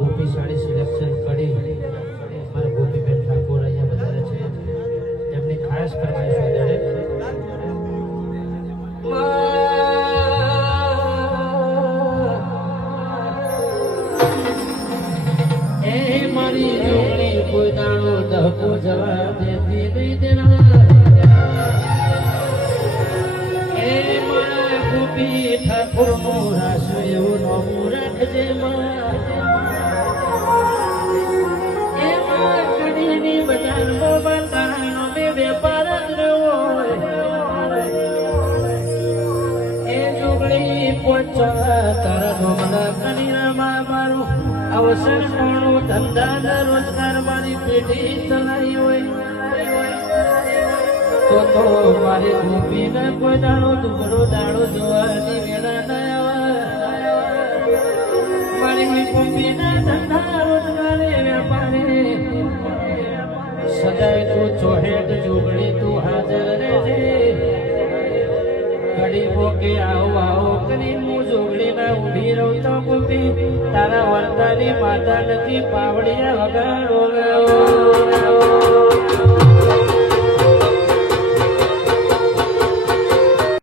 ગોપી sari selection કરી મારા ગોપીબેન ઠાકોર અહીંયા વધારે છે એમની ખાસ ફરમાઈશ વધારે એ મારી જોગણી કોઈ દાણો ધક્કો જવા દેતી નહીં દેના એ મારા ગોપી ઠાકોર નો રાસ એવું નોમું રાખજે અવસર કોણો ધંધા રોજગાર મારી પેઢી ચલાવી હોય તો મારી ગોપીને કોઈ દાડો દુબળો દાડો જોવાની વેળા ના આવે મારી ગોપીના ધંધા રોજગારે વેપારે સદાય તું ચોહેટ જોગણી તું હાજર રહેજે ઘડી મોકે આવો કરી હું જોગણી ના ઉભી રહું તો ગોપી તારા વર્તાની માતા નથી પાવડિયા વગાડો